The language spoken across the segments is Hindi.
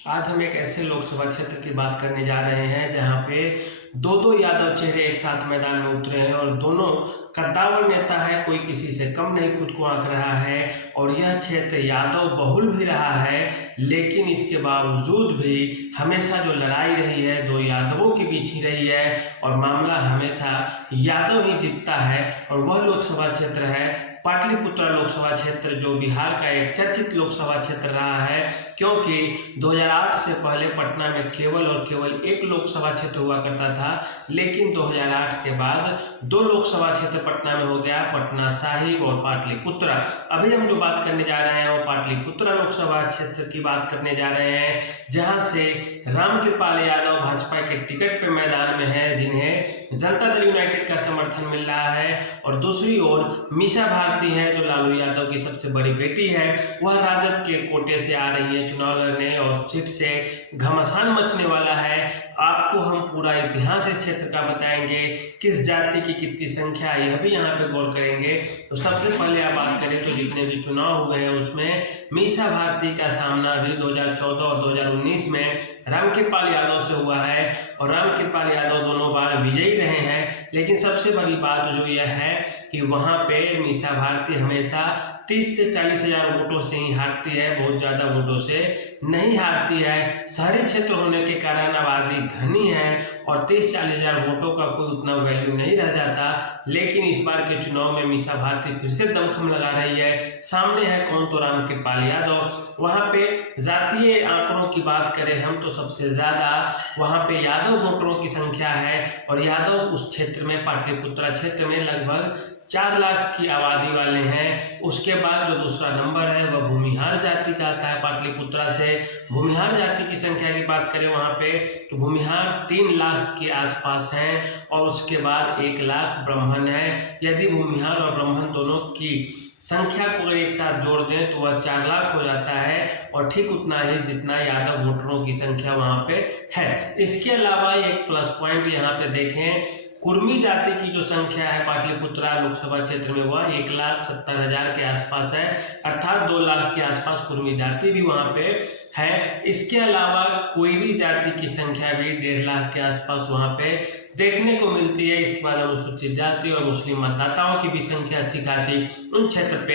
आज हम एक ऐसे लोकसभा क्षेत्र की बात करने जा रहे हैं जहां पे दो यादव चेहरे एक साथ मैदान में उतरे हैं और दोनों कद्दावर नेता है, कोई किसी से कम नहीं खुद को आंक रहा है। और यह क्षेत्र यादव बहुल भी रहा है, लेकिन इसके बावजूद भी हमेशा जो लड़ाई रही है दो यादवों के बीच ही रही है और मामला हमेशा यादव ही जीतता है। और वह लोकसभा क्षेत्र है पाटलिपुत्र लोकसभा क्षेत्र, जो बिहार का एक चर्चित लोकसभा क्षेत्र रहा है, क्योंकि 2008 से पहले पटना में केवल और केवल एक लोकसभा क्षेत्र हुआ करता था, लेकिन 2008 के बाद दो लोकसभा क्षेत्र पटना में हो गया, पटना साहिब और पाटलिपुत्र। अभी हम जो बात करने जा रहे हैं वो पाटलिपुत्र लोकसभा क्षेत्र की बात करने जा रहे हैं, जहां से रामकृपाल यादव भाजपा के टिकट पे मैदान में है, जिन्हें जनता दल यूनाइटेड का समर्थन मिल रहा है। और दूसरी ओर मीसा भारती है, जो लालू यादव की सबसे बड़ी बेटी है, वह राजद के कोटे से आ रही है चुनाव लड़ने और सीट से घमासान मचने वाला है। आपको हम पूरा इतिहास इस क्षेत्र का बताएंगे, किस जाति की कितनी संख्या है यह भी यहाँ पे गौर करेंगे। तो सबसे पहले आप बात करें तो जितने भी चुनाव हुए हैं उसमें मीसा भारती का सामना भी 2014 और 2019 में रामकृपाल यादव से हुआ है और रामकृपाल यादव दोनों बार विजयी रहे हैं। लेकिन सबसे बड़ी बात जो यह है कि वहाँ पे मीसा भारती हमेशा 30 से 40 हजार वोटों से ही हारती है, बहुत ज़्यादा वोटों से नहीं हारती है। शहरी क्षेत्र होने के कारण आबादी घनी है और 30-40 हजार वोटों का कोई उतना वैल्यू नहीं रह जाता। लेकिन इस बार के चुनाव में मीसा भारती फिर से दमखम लगा रही है। सामने है कौन? तो रामकृपाल यादव। वहाँ पे जातीय आंकड़ों की बात करें हम तो सबसे ज़्यादा वहाँ पे यादव वोटरों की संख्या है और यादव उस क्षेत्र में पाटलिपुत्रा क्षेत्र में लगभग 4 लाख की आबादी वाले हैं। उसके बाद जो दूसरा नंबर है वह भूमिहार जाति का आता है पाटलिपुत्रा से। भूमिहार जाति की संख्या की बात करें वहाँ पे तो भूमिहार 3 लाख के आसपास हैं और उसके बाद 1 लाख ब्राह्मण है। यदि भूमिहार और ब्राह्मण दोनों की संख्या को अगर एक साथ जोड़ दें तो वह 4 लाख हो जाता है और ठीक उतना ही जितना यादव वोटरों की संख्या वहाँ पे है। इसके अलावा एक प्लस पॉइंट यहाँ पे देखें, कुर्मी जाति की जो संख्या है पाटलिपुत्रा लोकसभा क्षेत्र में वह 1,70,000 के आसपास है, अर्थात 2 लाख के आसपास कुर्मी जाति भी वहाँ पे है। इसके अलावा कोयरी जाति की संख्या भी 1.5 लाख के आसपास वहाँ पे देखने को मिलती है। इसके बाद अनुसूचित जाति और मुस्लिम मतदाताओं की भी संख्या अच्छी खासी उन क्षेत्र पे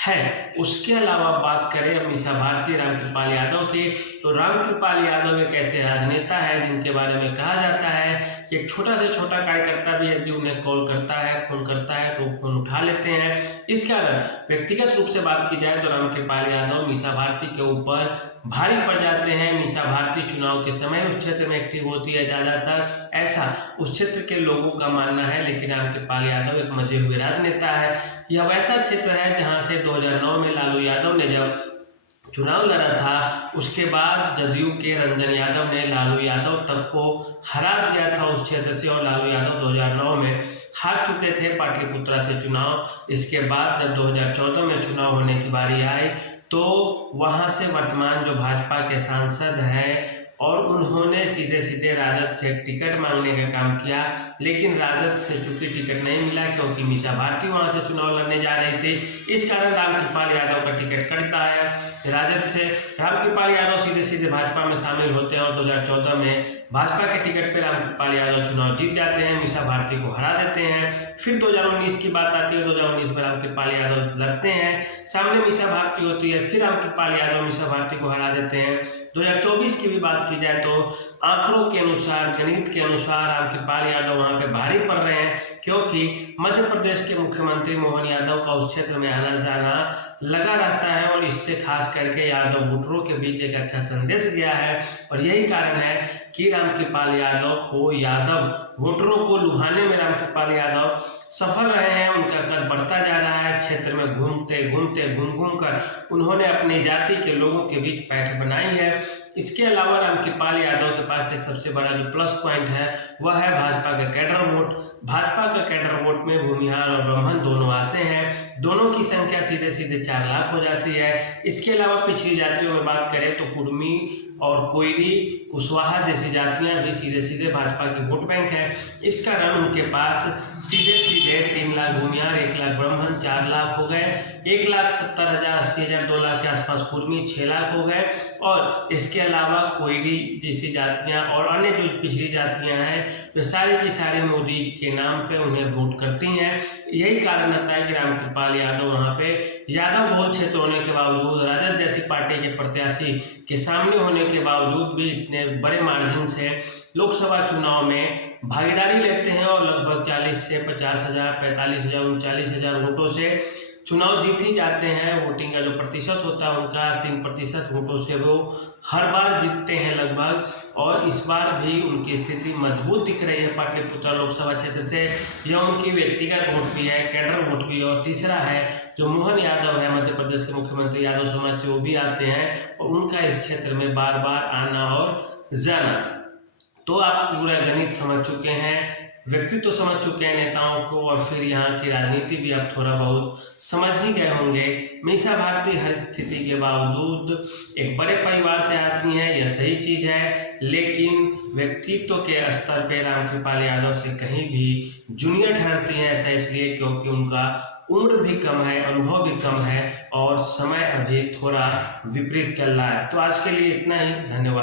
है। उसके अलावा बात करें अब मीसा भारती रामकृपाल यादव की, तो रामकृपाल यादव एक ऐसे राजनेता है जिनके बारे में कहा जाता है कि एक छोटा से छोटा कार्यकर्ता भी यदि उन्हें कॉल करता है, फोन करता है तो फोन उठा लेते हैं। इस कारण व्यक्तिगत रूप से बात की जाए तो रामकृपाल यादव मीसा भारती के ऊपर भारी पड़ जाते हैं। मीसा भारती चुनाव के समय उस क्षेत्र में एक्टिव होती है ज़्यादातर, ऐसा उस क्षेत्र के लोगों का मानना है। लेकिन रामकृपाल यादव एक मजे हुए राजनेता है। यह वैसा क्षेत्र है जहां से 2009 में लालू यादव ने जब चुनाव लड़ा था, उसके बाद जदयू के रंजन यादव ने लालू यादव तक को हरा दिया था उस क्षेत्र से और लालू यादव 2009 में हार चुके थे पाटलिपुत्रा से चुनाव। इसके बाद जब 2014 में चुनाव होने की बारी आई तो वहां से वर्तमान जो भाजपा के सांसद हैं और उन्होंने सीधे सीधे राजद से टिकट मांगने का काम किया, लेकिन राजद से चूंकि टिकट नहीं मिला क्योंकि मीसा भारती वहां से चुनाव लड़ने जा रही थी, इस कारण रामकृपाल यादव का टिकट कटता है राजद से। रामकृपाल यादव सीधे सीधे भाजपा में शामिल होते हैं और 2014 में भाजपा के टिकट पर रामकृपाल यादव चुनाव जीत जाते हैं, मीसा भारती को हरा देते हैं। फिर 2019 की बात आती है, 2019 में रामकृपाल यादव लड़ते हैं, सामने मीसा भारती होती है, फिर रामकृपाल यादव मीसा भारती को हरा देते हैं। 2024 की भी बात की जाए तो आंकड़ों के अनुसार, गणित के अनुसार रामकृपाल यादव वहाँ पे भारी पड़ रहे हैं, क्योंकि मध्य प्रदेश के मुख्यमंत्री मोहन यादव का उस क्षेत्र में आना जाना लगा रहता है और इससे खास करके यादव वोटरों के बीच एक अच्छा संदेश गया है। और यही कारण है कि रामकृपाल यादव को, यादव वोटरों को लुभाने में रामकृपाल यादव सफल रहे हैं। उनका कद बढ़ता जा रहा है, क्षेत्र में घूम कर उन्होंने अपनी जाति के लोगों के बीच पैठ बनाई है। इसके अलावा रामकृपाल यादव के पास एक सबसे बड़ा जो प्लस पॉइंट है वह है भाजपा का कैडर वोट। भाजपा का कैडर वोट में भूमिहार और ब्राह्मण दोनों आते हैं। दोनों की संख्या सीधे सीधे 4 लाख हो जाती है। इसके अलावा पिछड़ी जातियों में बात करें तो कुर्मी और कोयरी, कुशवाहा जैसी जातियां भी सीधे सीधे भाजपा की वोट बैंक है। इस कारण उनके पास सीधे सीधे 3 लाख भूमिहार, 1 लाख ब्राह्मण, 4 लाख हो गए, 1,70,000, 80,000, 2 लाख के आसपास कुर्मी, 6 लाख हो गए। और इसके अलावा कोयरी जैसी जातियां और अन्य जो पिछड़ी जातियां हैं वे सारी की सारी मोदी के नाम पे उन्हें वोट करती हैं। यही कारण रहता है कि रामकृपाल यादव वहाँ पे यादव बहुल क्षेत्र होने के बावजूद, राजद जैसी पार्टी के प्रत्याशी के सामने होने के बावजूद भी इतने बड़े मार्जिन से लोकसभा चुनाव में भागीदारी लेते हैं और लगभग 40 से 50,000, 45,000, 39,000 वोटों से चुनाव जीत ही जाते हैं। वोटिंग का जो प्रतिशत होता है उनका 3% वोटों से वो हर बार जीतते हैं लगभग। और इस बार भी उनकी स्थिति मजबूत दिख रही है पाटलिपुत्र लोकसभा क्षेत्र से। यह उनकी व्यक्तिगत वोट भी है, कैडर वोट भी। और तीसरा है जो मोहन यादव है मध्य प्रदेश के मुख्यमंत्री, यादव समाज से, वो भी आते हैं और उनका इस क्षेत्र में बार बार आना और जाना। तो आप पूरा गणित समझ चुके हैं, व्यक्तित्व समझ चुके हैं नेताओं को, और फिर यहाँ की राजनीति भी आप थोड़ा बहुत समझ ही गए होंगे। मीसा भारती हर स्थिति के बावजूद एक बड़े परिवार से आती हैं, यह सही चीज़ है, लेकिन व्यक्तित्व के स्तर पे रामकृपाल यादव से कहीं भी जूनियर ठहरती हैं। ऐसा इसलिए क्योंकि उनका उम्र भी कम है, अनुभव भी कम है और समय अभी थोड़ा विपरीत चल रहा है। तो आज के लिए इतना ही, धन्यवाद।